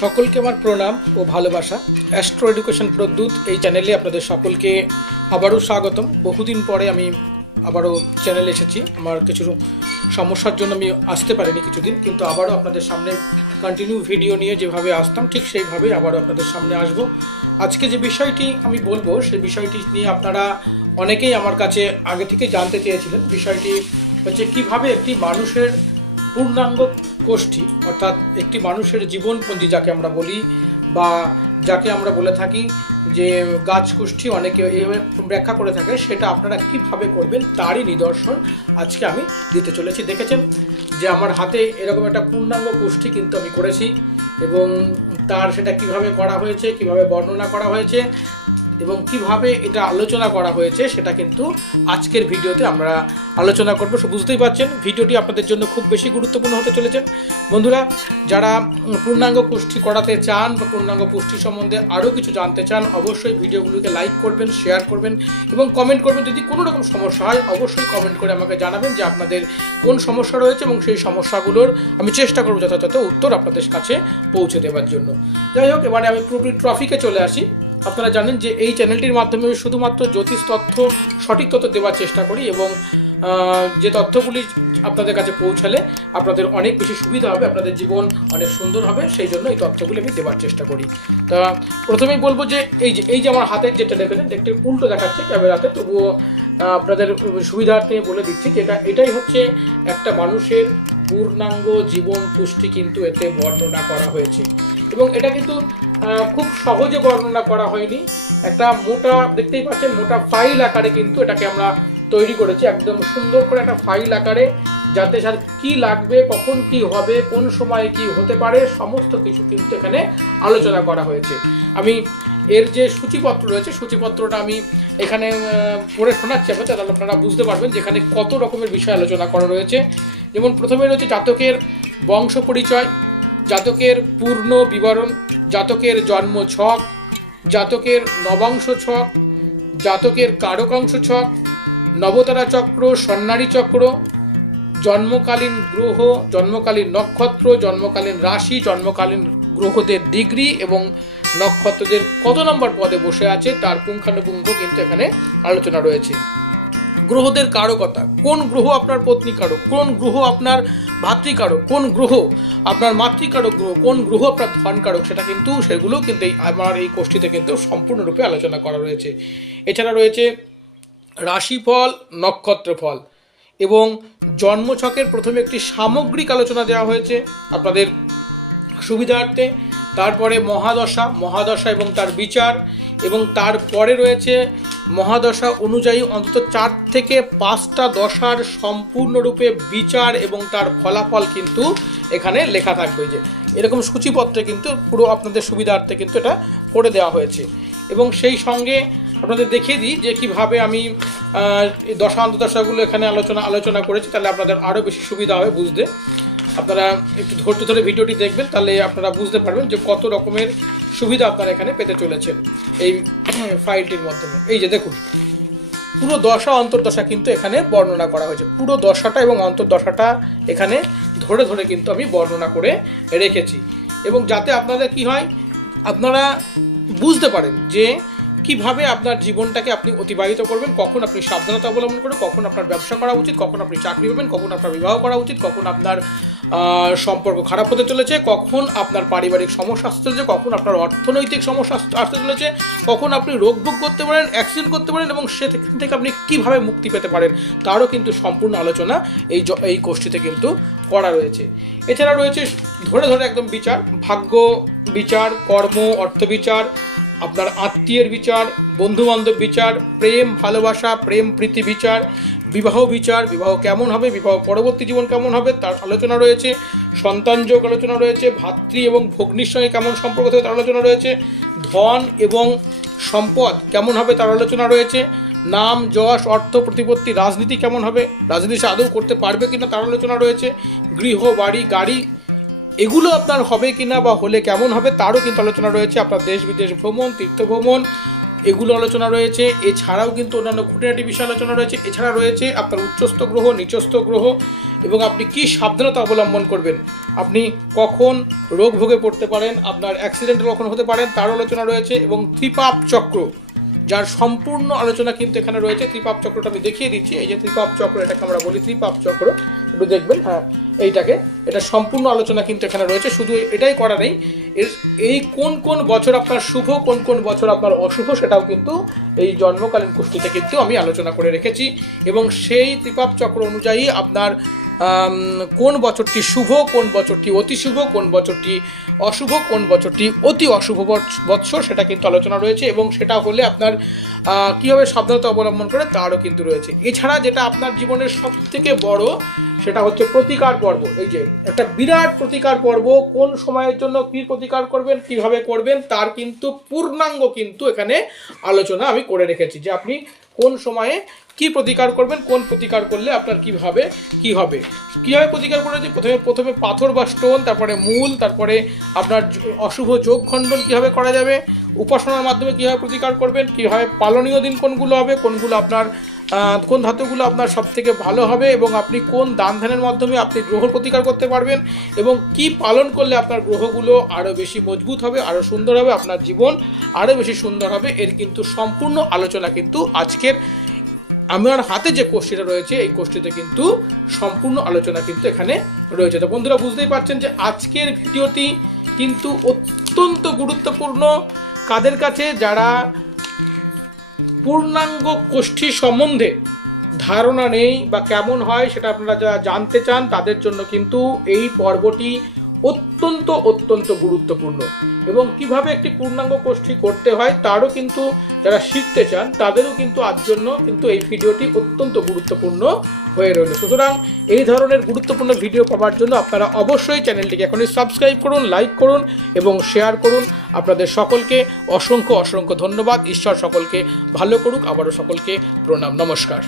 সকলকে আমার প্রণাম ও ভালোবাসা। অ্যাস্ট্রো এডুকেশন প্রদ্যুৎ এই চ্যানেলে আপনাদের সকলকে আবারও স্বাগতম। বহুদিন পরে আমি আবারও চ্যানেলে এসেছি। আমার কিছু সমস্যার জন্য আমি আসতে পারিনি কিছুদিন, কিন্তু আবারও আপনাদের সামনে কন্টিনিউ ভিডিও নিয়ে যেভাবে আসতাম, ঠিক সেইভাবেই আবারও আপনাদের সামনে আসব। আজকে যে বিষয়টি আমি বলব সেই বিষয়টি নিয়ে আপনারা অনেকেই আমার কাছে আগে থেকে জানতে চেয়েছিলেন। বিষয়টি হচ্ছে কীভাবে একটি মানুষের পূর্ণাঙ্গ গোষ্ঠী, অর্থাৎ একটি মানুষের জীবনপঞ্জি যাকে আমরা বলি বা যাকে আমরা বলে থাকি যে গাছ গোষ্ঠী অনেকে এইভাবে ব্যাখ্যা করে থাকে, সেটা আপনারা কীভাবে করবেন তারই নিদর্শন আজকে আমি দিতে চলেছি। দেখেছেন যে আমার হাতে এরকম একটা পূর্ণাঙ্গ গোষ্ঠী কিন্তু আমি করেছি এবং তার সেটা কীভাবে করা হয়েছে, কীভাবে বর্ণনা করা হয়েছে এবং কীভাবে এটা আলোচনা করা হয়েছে সেটা কিন্তু আজকের ভিডিওতে আমরা আলোচনা করব। বুঝতেই পারছেন, ভিডিওটি আপনাদের জন্য খুব বেশি গুরুত্বপূর্ণ হতে চলেছেন। বন্ধুরা, যারা পূর্ণাঙ্গ পুষ্টি করাতে চান বা পূর্ণাঙ্গ পুষ্টি সম্বন্ধে আরও কিছু জানতে চান, অবশ্যই ভিডিওগুলোকে লাইক করবেন, শেয়ার করবেন এবং কমেন্ট করবেন। যদি কোনো রকম সমস্যা হয়, অবশ্যই কমেন্ট করে আমাকে জানাবেন যে আপনাদের কোন সমস্যা রয়েছে এবং সেই সমস্যাগুলোর আমি চেষ্টা করব যথাযথ উত্তর আপনাদের কাছে পৌঁছে দেওয়ার জন্য। যাই হোক, এবারে আমি পুরোপুরি ট্রফিকে চলে আসি। আপনারা জানেন যে এই চ্যানেলটির মাধ্যমে শুধুমাত্র জ্যোতিষ তথ্য, সঠিক তথ্য দেওয়ার চেষ্টা করি এবং যে তথ্যগুলি আপনাদের কাছে পৌঁছালে আপনাদের অনেক বেশি সুবিধা হবে, আপনাদের জীবন অনেক সুন্দর হবে, সেই জন্য এই তথ্যগুলি আমি দেওয়ার চেষ্টা করি। তা প্রথমেই বলব যে এই যে এই যে আমার হাতের যেটা দেখেছেন, দেখতে উল্টো দেখাচ্ছে ক্যামেরাতে, তবুও আপনাদের সুবিধার্থে বলে দিচ্ছি যেটা এটাই হচ্ছে একটা মানুষের পূর্ণাঙ্গ জীবন পুষ্টি কিন্তু এতে বর্ণনা করা হয়েছে। এবং এটা কিন্তু খুব সহজে বর্ণনা করা হয়নি। একটা মোটা, দেখতেই পাচ্ছেন, মোটা ফাইল আকারে কিন্তু এটাকে আমরা তৈরি করেছি। একদম সুন্দর করে একটা ফাইল আকারে, যাতে স্যার কি লাগবে, কখন কি হবে, কোন সময়ে কি হতে পারে, সমস্ত কিছু কিন্তু এখানে আলোচনা করা হয়েছে। আমি এর যে সূচিপত্র রয়েছে, সূচিপত্রটা আমি এখানে পড়ে শোনাচ্ছি আপনাদের তাহলে আপনারা বুঝতে পারবেন যেখানে কত রকমের বিষয় আলোচনা করা রয়েছে। যেমন প্রথমে রয়েছে জাতকের বংশ পরিচয়, জাতকের পূর্ণ বিবরণ জাতকের জন্ম ছক, জাতকের নবাংশ ছক, জাতকের কারকাংশ ছক, নবতারা চক্র, সন্ন্যারী চক্র, জন্মকালীন গ্রহ, জন্মকালীন নক্ষত্র, জন্মকালীন রাশি, জন্মকালীন গ্রহদের ডিগ্রি এবং নক্ষত্রদের কত নম্বর পদে বসে আছে, তার পুঙ্খানুপুঙ্খ কিন্তু এখানে আলোচনা রয়েছে। গ্রহদের কারকতা। কোন গ্রহ আপনার পত্নী কারক কোন গ্রহ আপনার ভাতৃকারক? কোন গ্রহ আপনার মাতৃকারক গ্রহ? কোন গ্রহ আপনার ধন কারক সেটা কিন্তু সেগুলো কিন্তু এই আমার এই কোষ্ঠীতে কিন্তু সম্পূর্ণরূপে আলোচনা করা রয়েছে। এছাড়া রয়েছে রাশিফল, নক্ষত্রফল এবং জন্মছকের প্রথমে একটি সামগ্রিক আলোচনা দেওয়া হয়েছে আপনাদের সুবিধার্থে। তারপরে মহাদশা মহাদশা এবং তার বিচার এবং তারপরে রয়েছে মহাদশা অনুযায়ী অন্তত চার থেকে পাঁচটা দশার সম্পূর্ণরূপে বিচার এবং তার ফলাফল কিন্তু এখানে লেখা থাকবে যে, এরকম সূচিপত্রে কিন্তু পুরো আপনাদের সুবিধার্থে কিন্তু এটা করে দেওয়া হয়েছে। এবং সেই সঙ্গে আপনাদের দেখিয়ে দিই যে কীভাবে আমি দশা অন্তদশাগুলো এখানে আলোচনা আলোচনা করেছি, তাহলে আপনাদের আরও বেশি সুবিধা হবে বুঝতে। আপনারা একটু ধৈর্য ধরে ভিডিওটি দেখবেন, তাহলে আপনারা বুঝতে পারবেন যে কত রকমের সুবিধা আপনারা এখানে পেতে চলেছেন এই ফাইলটির মাধ্যমে। এই যে দেখুন, পুরো দশা, অন্তর্দশা কিন্তু এখানে বর্ণনা করা হয়েছে। পুরো দশাটা এবং অন্তর্দশাটা এখানে ধরে ধরে কিন্তু আমি বর্ণনা করে রেখেছি। এবং যাতে আপনাদের কি হয়, আপনারা বুঝতে পারেন যে কীভাবে আপনার জীবনটাকে আপনি অতিবাহিত করবেন, কখন আপনি সাবধানতা অবলম্বন করবেন, কখন আপনার ব্যবসা করা উচিত, কখন আপনি চাকরি পাবেন, কখন আপনার বিবাহ করা উচিত, কখন আপনার সম্পর্ক খারাপ হতে চলেছে, কখন আপনার পারিবারিক সমস্যা আসতে চলেছে, কখন আপনার অর্থনৈতিক সমস্যা আসতে চলেছে, কখন আপনি রোগ ভোগ করতে পারেন অ্যাক্সিডেন্ট করতে পারেন এবং সেখান থেকে আপনি কীভাবে মুক্তি পেতে পারেন, তারও কিন্তু সম্পূর্ণ আলোচনা এই এই গোষ্ঠীতে কিন্তু করা রয়েছে। এছাড়া রয়েছে ধরে ধরে একদম বিচার, ভাগ্য বিচার, কর্ম, অর্থ বিচার, আপনার আত্মীয়ের বিচার, বন্ধুবান্ধব বিচার, প্রেম, ভালোবাসা, প্রেম, প্রীতি বিচার বিবাহ বিচার, বিবাহ কেমন হবে, বিবাহ পরবর্তী জীবন কেমন হবে, তার আলোচনা রয়েছে। সন্তানযোগ আলোচনা রয়েছে, ভাতৃ এবং ভগ্নির সঙ্গে কেমন সম্পর্ক থাকবে তার আলোচনা রয়েছে। ধন এবং সম্পদ কেমন হবে তার আলোচনা রয়েছে। নাম, যশ, অর্থ, প্রতিপত্তি, রাজনীতি কেমন হবে, রাজনীতি সে আদৌ করতে পারবে কিনা তার আলোচনা রয়েছে। গৃহ, বাড়ি, গাড়ি, এগুলো আপনার হবে কিনা বা হলে কেমন হবে তারও কিন্তু আলোচনা রয়েছে। আপনার দেশ বিদেশ ভ্রমণ, তীর্থ ভ্রমণ এগুলো আলোচনা রয়েছে। এছাড়াও কিন্তু অন্যান্য খুঁটিনাটি বিষয় আলোচনা রয়েছে। এছাড়া রয়েছে আপনার উচ্চস্থ গ্রহ, নিচস্থ গ্রহ এবং আপনি কি সাবধানতা অবলম্বন করবেন? আপনি কখন রোগ ভোগে পড়তে পারেন, আপনার অ্যাক্সিডেন্ট কখন হতে পারেন, তার আলোচনা রয়েছে এবং ত্রিপাপ চক্র, যার সম্পূর্ণ আলোচনা কিন্তু এখানে রয়েছে। ত্রিপাপ চক্রটা আমি দেখিয়ে দিচ্ছি। এই যে ত্রিপাপ চক্র, এটাকে আমরা বলি ত্রিপাপ চক্র। একটু দেখবেন হ্যাঁ। এইটাকে। এটা সম্পূর্ণ আলোচনা কিন্তু এখানে রয়েছে। শুধু এটাই করা নেই। এর এই কোন কোন বছর আপনার শুভ, কোন কোন বছর আপনার অশুভ সেটাও কিন্তু এই জন্মকালীন কুষ্টিতে কিন্তু আমি আলোচনা করে রেখেছি। এবং সেই ত্রিপাপ চক্র অনুযায়ী আপনার কোন বছরটি শুভ, কোন বছরটি অতি শুভ, কোন বছরটি অশুভ, কোন বছরটি অতি অশুভ বৎস- বৎসর সেটা কিন্তু আলোচনা রয়েছে এবং সেটা হলে আপনার কীভাবে সাবধানতা অবলম্বন করে তারও কিন্তু রয়েছে। এছাড়া যেটা আপনার জীবনের সব থেকে বড়, সেটা হচ্ছে প্রতিকার পর্ব। এই যে, একটা বিরাট প্রতিকার পর্ব, কোন সময়ের জন্য কী প্রতিকার করবেন, কীভাবে করবেন, তার কিন্তু পূর্ণাঙ্গ কিন্তু এখানে আলোচনা আমি করে রেখেছি। যে আপনি কোন সময়ে কি প্রতিকার করবেন, কোন প্রতিকার করলে আপনার কীভাবে কি হবে? কীভাবে প্রতিকার করেছে প্রথমে প্রথমে পাথর বা স্টোন, তারপরে মূল, তারপরে আপনার অশুভ যোগ খণ্ডন কীভাবে করা যাবে, উপাসনার মাধ্যমে কীভাবে প্রতিকার করবেন, কীভাবে পালনীয় দিন কোনগুলো হবে, কোনগুলো আপনার কোন ধাতুগুলো আপনার সব থেকে ভালো হবে এবং আপনি কোন দান ধ্যানের মাধ্যমে আপনি গ্রহ প্রতিকার করতে পারবেন এবং কি পালন করলে আপনার গ্রহগুলো আরও বেশি মজবুত হবে, আরও সুন্দর হবে, আপনার জীবন আরও বেশি সুন্দর হবে, এর কিন্তু সম্পূর্ণ আলোচনা কিন্তু আজকের আমার হাতে যে কোষ্ঠীটা রয়েছে, এই কোষ্ঠীতে কিন্তু সম্পূর্ণ আলোচনা কিন্তু এখানে রয়েছে। তো বন্ধুরা, বুঝতেই পারছেন যে আজকের ভিডিওটি কিন্তু অত্যন্ত গুরুত্বপূর্ণ। কাদের কাছে? যারা পূর্ণাঙ্গ কোষ্ঠী সম্বন্ধে ধারণা নেই বা কেমন হয় সেটা আপনারা যারা জানতে চান তাদের জন্য কিন্তু এই পর্বটি অত্যন্ত অত্যন্ত গুরুত্বপূর্ণ। এবং কীভাবে একটি পূর্ণাঙ্গ কোষ্ঠী করতে হয়, তারও কিন্তু যারা শিখতে চান, তাদেরও কিন্তু আজ জন্য কিন্তু এই ভিডিওটি অত্যন্ত গুরুত্বপূর্ণ হয়ে রইল। সুতরাং এই ধরনের গুরুত্বপূর্ণ ভিডিও পাওয়ার জন্য আপনারা অবশ্যই চ্যানেলটিকে এখনই সাবস্ক্রাইব করুন, লাইক করুন এবং শেয়ার করুন। আপনাদের সকলকে অসংখ্য অসংখ্য ধন্যবাদ। ঈশ্বর সকলকে ভালো করুক, আবারও সকলকে প্রণাম, নমস্কার।